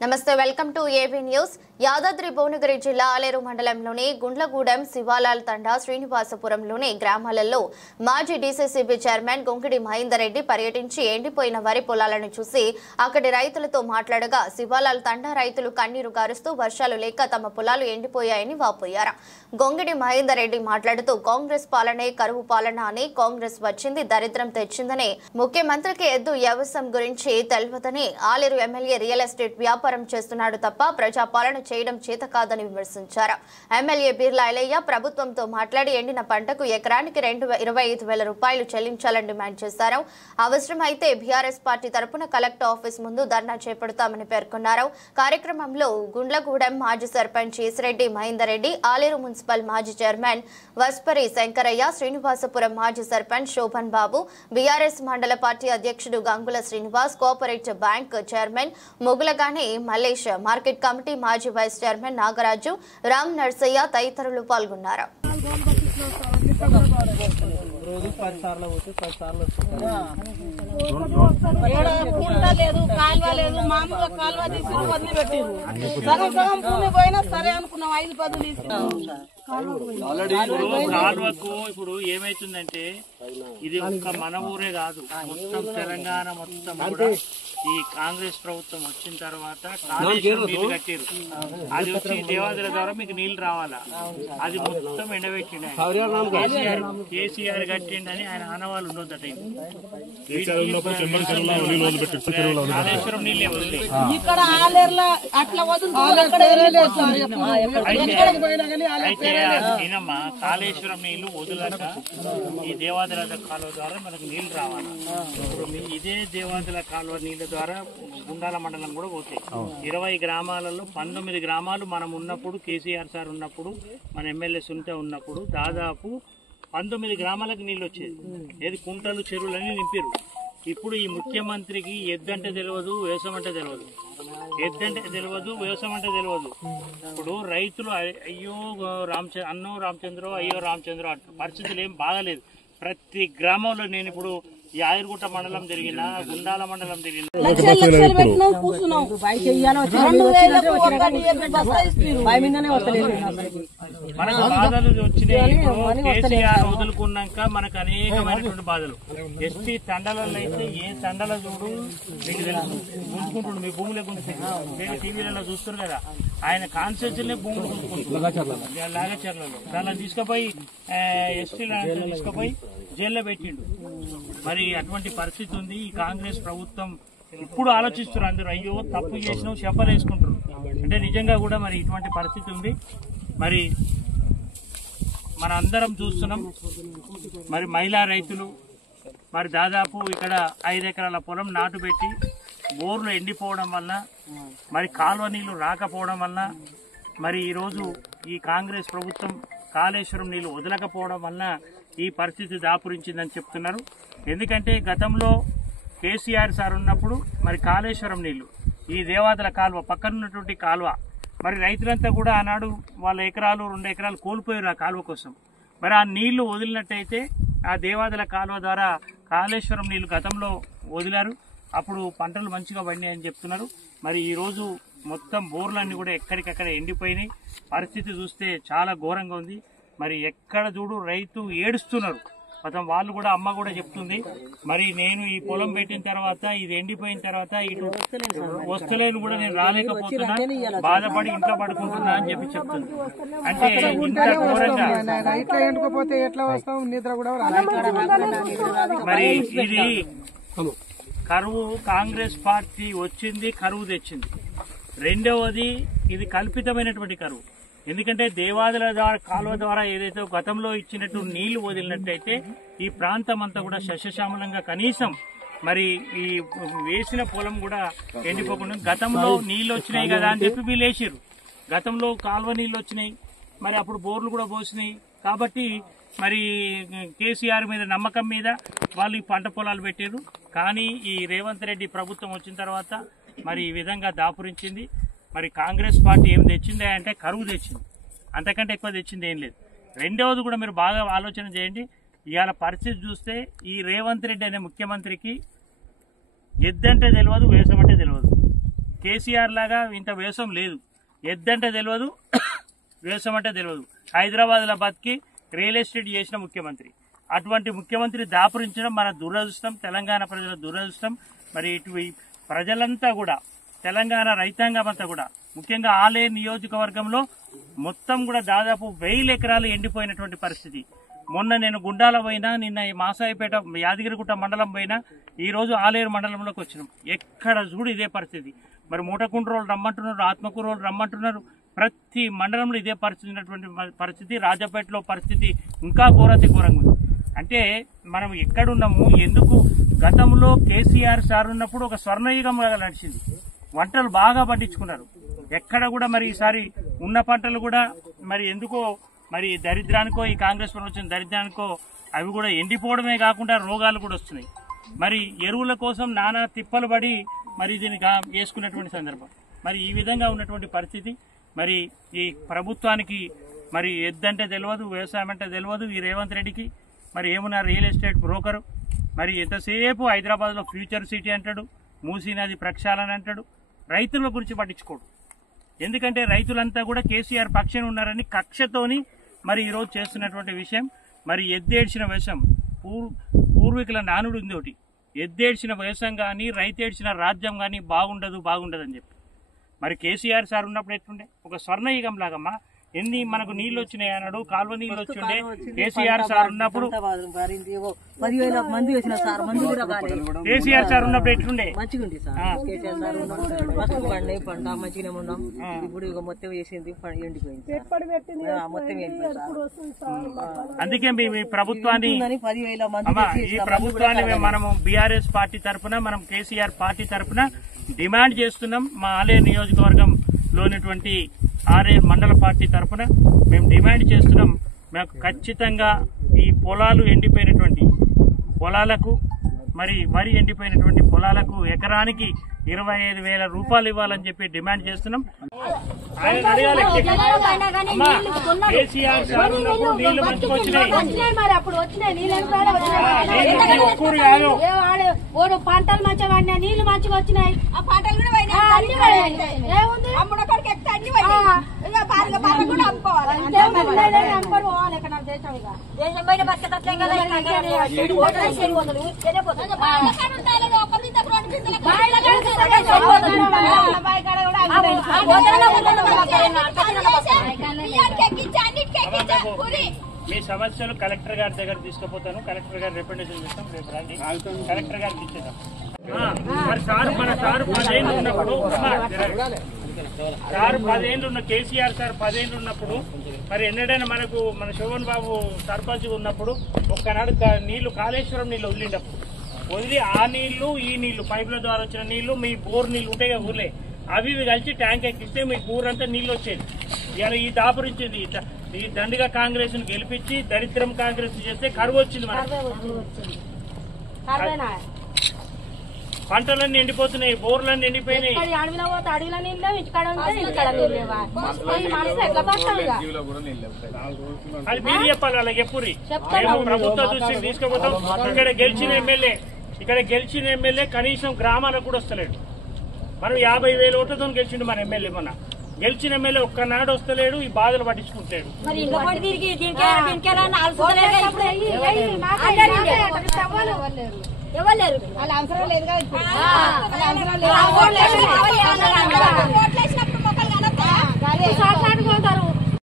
నమస్తే welcome to AB news. Yadadri Bhuvanagiri జిల్లా ఆలేరు మండలంలోని గుండ్లగూడెం, శివాలాల్ తండా, శ్రీనివాసపురంలోని గ్రామాలలో మాజీ డీసీసీబీ చైర్మన్ గొంగిడి మహేందర్ రెడ్డి పర్యటించి ఎండిపోయిన వరి పొలాలను చూసి అక్కడి రైతులతో మాట్లాడగా శివాలాల్ తండా రైతులు కన్నీరు గారుస్తూ వర్షాలు లేక తమ పొలాలు ఎండిపోయాయని వాపోయారు. గొంగిడి మహేందర్ రెడ్డి మాట్లాడుతూ కాంగ్రెస్ పాలనే కరువు పాలన అని, కాంగ్రెస్ వచ్చింది దరిద్రం తెచ్చిందని, ముఖ్యమంత్రికి ఎద్దు వ్యవసాయం గురించి తెలియదని, ఆలేరు ఎమ్మెల్యే రియల్ ఎస్టేట్ వ్యాపారం చేస్తున్నాడు తప్ప ప్రజాపాలన చేయడం చేత కాదని విమర్శించారు. ఎమ్మెల్యే బీర్లా ఐలయ్య ప్రభుత్వంతో మాట్లాడి ఎండిన పంటకు ఎకరానికి 25,000 రూపాయలు చెల్లించాలని డిమాండ్ చేశారు. అవసరమైతే బీఆర్ఎస్ పార్టీ తరపున కలెక్టర్ ఆఫీస్ ముందు ధర్నా చేపడతామని పేర్కొన్నారు. కార్యక్రమంలో గుండ్లగూడెం మాజీ సర్పంచ్ ఈసిరెడ్డి మహేందర్ రెడ్డి, ఆలేరు మున్సిపల్ మాజీ చైర్మన్ వస్పరి శంకరయ్య, శ్రీనివాసపురం మాజీ సర్పంచ్ శోభన్ బాబు, బీఆర్ఎస్ మండల పార్టీ అధ్యక్షుడు Gangula Srinivas, cooperative bank chairman Mogulagani Mallesh, market committee మాజీ వైస్ చైర్మన్ నాగరాజు, రామ్ నర్సయ్య తదితరులు పాల్గొన్నారు. కాల్వకు ఇప్పుడు ఏమైతుందంటే ఇది ఒక్క మన ఊరే కాదు, మొత్తం తెలంగాణ మొత్తం కూడా ఈ కాంగ్రెస్ ప్రభుత్వం వచ్చిన తర్వాత కాళేశ్వరం నీళ్లు కట్టారు. అది వచ్చి దేవాదుల ద్వారా మీకు నీళ్లు రావాలా, అది మొత్తం ఎండబెట్టిండు. కేసీఆర్ కట్టిండని ఆయన ఆనవాళ్ళు ఉండొద్దట. కాళేశ్వరం నీళ్ళే వదిలే అయితే ఈయనమ్మా కాళేశ్వరం నీళ్లు వదిలాక ఈ దేవాదుల కాలువ ద్వారా మనకు నీళ్లు రావాలి. ఇప్పుడు ఇదే దేవాదుల కాలువ నీళ్ల ద్వారా గుండాల మండలం కూడా పోతాయి. 20 గ్రామాలలో 19 గ్రామాలు మనం ఉన్నప్పుడు, కేసీఆర్ సార్ ఉన్నప్పుడు, మన ఎమ్మెల్యే సునీత ఉన్నప్పుడు దాదాపు 19 గ్రామాలకు నీళ్ళు వచ్చేది. ఏది కుంటలు, చెరువులన్నీ నింపారు. ఇప్పుడు ఈ ముఖ్యమంత్రికి ఎద్దంటే తెలియదు, వ్యవసాయం అంటే తెలియదు. ఎద్దంటే తెలియదు, వ్యవసాయం అంటే తెలియదు. ఇప్పుడు రైతులు అయ్యో అన్నో రామచంద్రో, అయ్యో రామచంద్రో అంటారు. పరిస్థితులు ఏం బాగాలేదు. ప్రతి గ్రామంలో నేను ఇప్పుడు యాదగిరిగుట్ట మండలం తిరిగినా, గుండాల మండలం తిరిగినా, మనకు బాధలు వచ్చినాయి. కేసీఆర్ వదులుకున్నాక మనకు అనేకమైనటువంటి బాధలు. ఎస్టీ తండలలో అయితే ఏ తండల చూడు మీకు తెలుసు, గుంజుకుంటుండు. మీ భూములే గుంజుకుంటుంది. టీవీలలో చూస్తారు కదా, ఆయన కాన్స్టిట్యూన్సీలే భూములు గుంజుకుంటున్నారు. లాగచర్లలో దాన్ని తీసుకుపోయి ఎస్టీలను తీసుకుపోయి జైల్లో పెట్టిండు. మరి అటువంటి పరిస్థితి ఉంది. ఈ కాంగ్రెస్ ప్రభుత్వం ఇప్పుడు ఆలోచిస్తున్నారు అందరూ, అయ్యో తప్పు చేసినాం చెప్పలు వేసుకుంటారు. అంటే నిజంగా కూడా మరి ఇటువంటి పరిస్థితి ఉంది. మరి మన అందరం చూస్తున్నాం. మరి మహిళా రైతులు మరి దాదాపు ఇక్కడ 5 ఎకరాల పొలం నాటు పెట్టి బోర్లు ఎండిపోవడం వల్ల, మరి కాలువ నీళ్లు రాకపోవడం వల్ల, మరి ఈరోజు ఈ కాంగ్రెస్ ప్రభుత్వం కాళేశ్వరం నీళ్లు వదలకపోవడం వల్ల ఈ పరిస్థితి దాపురించిందని చెప్తున్నారు. ఎందుకంటే గతంలో కేసీఆర్ సార్ ఉన్నప్పుడు మరి కాళేశ్వరం నీళ్లు, ఈ దేవాదుల కాలువ పక్కనున్నటువంటి కాలువ, మరి రైతులంతా కూడా ఆనాడు వాళ్ళ ఎకరాలు 2 ఎకరాలు కోల్పోయారు ఆ కాలువ కోసం. మరి ఆ నీళ్లు వదిలినట్టయితే ఆ దేవాదుల కాలువ ద్వారా కాళేశ్వరం నీళ్లు గతంలో వదిలారు. అప్పుడు పంటలు మంచిగా పండినాయని చెప్తున్నారు. మరి ఈరోజు మొత్తం బోర్లన్నీ కూడా ఎక్కడికక్కడ ఎండిపోయినాయి. పరిస్థితి చూస్తే చాలా ఘోరంగా ఉంది. మరి ఎక్కడ చూడు రైతు ఏడుస్తున్నారు. మొత్తం వాళ్ళు కూడా, అమ్మ కూడా చెప్తుంది, మరి నేను ఈ పొలం పెట్టిన తర్వాత ఇది ఎండిపోయిన తర్వాత ఇటు వస్తలేను కూడా నేను రాలేకపోతున్నా, బాధపడి ఇంట్లో పడుకుంటున్నా అని చెప్పి చెప్తుంది. అంటే ఇంత ఘోరంగా మరి ఇది కరువు. కాంగ్రెస్ పార్టీ వచ్చింది, కరువు తెచ్చింది. రెండవది ఇది కల్పితమైనటువంటి కరువు. ఎందుకంటే దేవాదుల ద్వారా కాలువ ద్వారా ఏదైతే గతంలో ఇచ్చినట్టు నీళ్లు వదిలినట్టయితే ఈ ప్రాంతం అంతా కూడా సస్యశ్యామలంగా, కనీసం మరి ఈ వేసిన పొలం కూడా ఎండిపోకుండా, గతంలో నీళ్లు వచ్చినాయి కదా అని చెప్పి వీళ్ళు వేసారు. గతంలో కాలువ నీళ్లు వచ్చినాయి, మరి అప్పుడు బోర్లు కూడా పోసినాయి. కాబట్టి మరి కేసీఆర్ మీద నమ్మకం మీద వాళ్ళు ఈ పంట పొలాలు పెట్టారు. కానీ ఈ రేవంత్ రెడ్డి ప్రభుత్వం వచ్చిన తర్వాత మరి ఈ విధంగా దాపురించింది. మరి కాంగ్రెస్ పార్టీ ఏం తెచ్చిందే అంటే కరువు తెచ్చింది, అంతకంటే ఎక్కువ తెచ్చింది ఏం లేదు. రెండవది కూడా మీరు బాగా ఆలోచన చేయండి. ఇవాళ పరిస్థితి చూస్తే ఈ రేవంత్ రెడ్డి అనే ముఖ్యమంత్రికి ఎద్దంటే తెలియదు, వ్యవసాయం అంటే తెలియదు. కేసీఆర్ లాగా ఇంత వేషం లేదు. ఎద్దంటే తెలియదు, వేషం అంటే తెలియదు. హైదరాబాద్లో బతికి రియల్ ఎస్టేట్ చేసిన ముఖ్యమంత్రి. అటువంటి ముఖ్యమంత్రి దాపురించడం మన దురదృష్టం, తెలంగాణ ప్రజల దురదృష్టం. మరి ఇటు ప్రజలంతా కూడా, తెలంగాణ రైతాంగం అంతా కూడా, ముఖ్యంగా ఆలేరు నియోజకవర్గంలో మొత్తం కూడా దాదాపు 1000 ఎకరాలు ఎండిపోయినటువంటి పరిస్థితి. మొన్న నేను గుండాల పోయినా, నిన్న మాసాయిపేట యాదగిరిగుట్ట మండలం పోయినా, ఈ రోజు ఆలేరు మండలంలోకి వచ్చినాం. ఎక్కడ చూడు ఇదే పరిస్థితి. మరి మూటకుండ్రోలు రమ్మంటున్నారు, ఆత్మకూరోలు రమ్మంటున్నారు. ప్రతి మండలంలో ఇదే పరిస్థితి ఉన్నటువంటి పరిస్థితి. రాజపేటలో పరిస్థితి ఇంకా ఘోరంగా ఉంది. అంటే మనం ఎక్కడున్నాము, ఎందుకు? గతంలో కేసీఆర్ సార్ ఉన్నప్పుడు ఒక స్వర్ణయుగంగా నడిచింది. వంటలు బాగా పండించుకున్నారు. ఎక్కడ కూడా మరి ఈసారి ఉన్న పంటలు కూడా మరి ఎందుకో మరి దరిద్రానికో, ఈ కాంగ్రెస్ వచ్చిన దరిద్రానికో అవి కూడా ఎండిపోవడమే కాకుండా రోగాలు కూడా వస్తున్నాయి. మరి ఎరువుల కోసం నానా తిప్పలు పడి మరి దీన్ని వేసుకున్నటువంటి సందర్భం. మరి ఈ విధంగా ఉన్నటువంటి పరిస్థితి. మరి ఈ ప్రభుత్వానికి మరి ఎద్దంటే తెలియదు, వ్యవసాయం అంటే తెలియదు. ఈ రేవంత్ రెడ్డికి మరి ఏమన్నా రియల్ ఎస్టేట్ బ్రోకరు. మరి ఎంతసేపు హైదరాబాద్లో ఫ్యూచర్ సిటీ అంటాడు, మూసీ నది ప్రక్షాళన అంటాడు. రైతుల గురించి పట్టించుకోడు. ఎందుకంటే రైతులంతా కూడా కేసీఆర్ పక్షాన ఉన్నారని కక్షతోని మరి ఈరోజు చేస్తున్నటువంటి విషయం. మరి ఎద్దేడ్చిన విషయం, పూర్వీకుల నానుడు ఉంది ఒకటి, ఎద్దేడ్చిన వ్యవసాయం కానీ రైతేడ్చిన రాజ్యం కానీ బాగుండదని చెప్పి. మరి కేసీఆర్ సార్ ఉన్నప్పుడు ఎట్లుండే? ఒక స్వర్ణయుగం లాగమ్మా. ఎన్ని మనకు నీళ్లు వచ్చినాయి అన్నాడు, కాలువ నీళ్లు వచ్చిండే. కేసీఆర్ సార్ ఉన్నప్పుడు 10,000 మంది వచ్చిన సార్, మంది కూడా కేసీఆర్ సార్ ఉన్నప్పుడు ఎట్లుండే? మంచిగుంది సార్. కేసీఆర్ సార్ ఉన్నప్పుడు ఫస్ట్ పండినాయి, పంట మంచిగానే ఉన్నాం. ఇప్పుడు ఇక మొత్తం వేసింది, ఎండిపోయింది, మొత్తం అందుకే మీ ప్రభుత్వాన్ని, 10,000 మంది ఈ ప్రభుత్వాన్ని మనము బీఆర్ఎస్ పార్టీ తరఫున, మనం కేసీఆర్ పార్టీ తరఫున డిమాండ్ చేస్తున్నాం. మా ఆలేరు నియోజకవర్గంలోనటువంటి ఆలేరు మండల పార్టీ తరఫున మేము డిమాండ్ చేస్తున్నాం. మాకు ఖచ్చితంగా ఈ పొలాలు ఎండిపోయినటువంటి పొలాలకు, మరి వరి ఎండిపోయినటువంటి పొలాలకు ఎకరానికి 25,000 రూపాయలు ఇవ్వాలని చెప్పి డిమాండ్ చేస్తున్నాం. ఆయన అడగాలి, కేసీఆర్ సార్ ఉన్నప్పుడు నీళ్లు మంచిగా వచ్చినాయి, ఒక్కూరు కాదు, పంటలు మంచిగా పడినా, నీళ్లు మంచిగా వచ్చినాయి. ఆ పంటలు కూడా మీ సమస్యలు కలెక్టర్ గారి దగ్గర తీసుకుపోతాను. కలెక్టర్ గారు రిప్రజెంటేషన్ చేస్తాం. రేపు రండి, కలెక్టర్ గారికి ఇచ్చేద్దాం. మరి సార్, మన సార్ 10 ఏళ్ళు ఉన్నప్పుడు, సార్ 10 ఏళ్ళు ఉన్న కేసీఆర్ సార్ 10 ఏళ్ళు ఉన్నప్పుడు, మరి ఎన్నడైనా మనకు మన శోభన్ బాబు సర్పంచ్ ఉన్నప్పుడు ఒక్కనాడు నీళ్లు, కాళేశ్వరం నీళ్లు వదిలిండప్పుడు వదిలి, ఆ నీళ్లు ఈ నీళ్లు పైపుల ద్వారా వచ్చిన నీళ్లు, మీ బోర్ నీళ్లు ఉంటాయి కదా ఊర్లే, అవి కలిసి ట్యాంక్ ఎక్కిస్తే మీకు ఊరంతా నీళ్లు వచ్చేది. ఇలా ఈ దాపురించింది, ఈ దండిగా కాంగ్రెస్ ను గెలిపించి దరిద్రం కాంగ్రెస్ చేస్తే కరువు వచ్చింది. పంటలన్నీ ఎండిపోతున్నాయి, బోర్లన్నీ ఎండిపోయినాయి. అది మీరు చెప్పాలి, వాళ్ళకి ఎప్పుడు మేము ప్రభుత్వ దృష్టికి తీసుకుపోతాం. ఇక్కడ గెలిచిన ఎమ్మెల్యే కనీసం గ్రామాలకు కూడా వస్తలేడు. మనం 50,000 ఓట్లతో గెలిచిండు మన ఎమ్మెల్యే. మన గెలిచిన ఎమ్మెల్యే ఒక్కనాడు వస్తలేడు, ఈ బాధలు పట్టించుకుంటాడు. ఎవరు లేరు, వాళ్ళ అవసరం లేదు.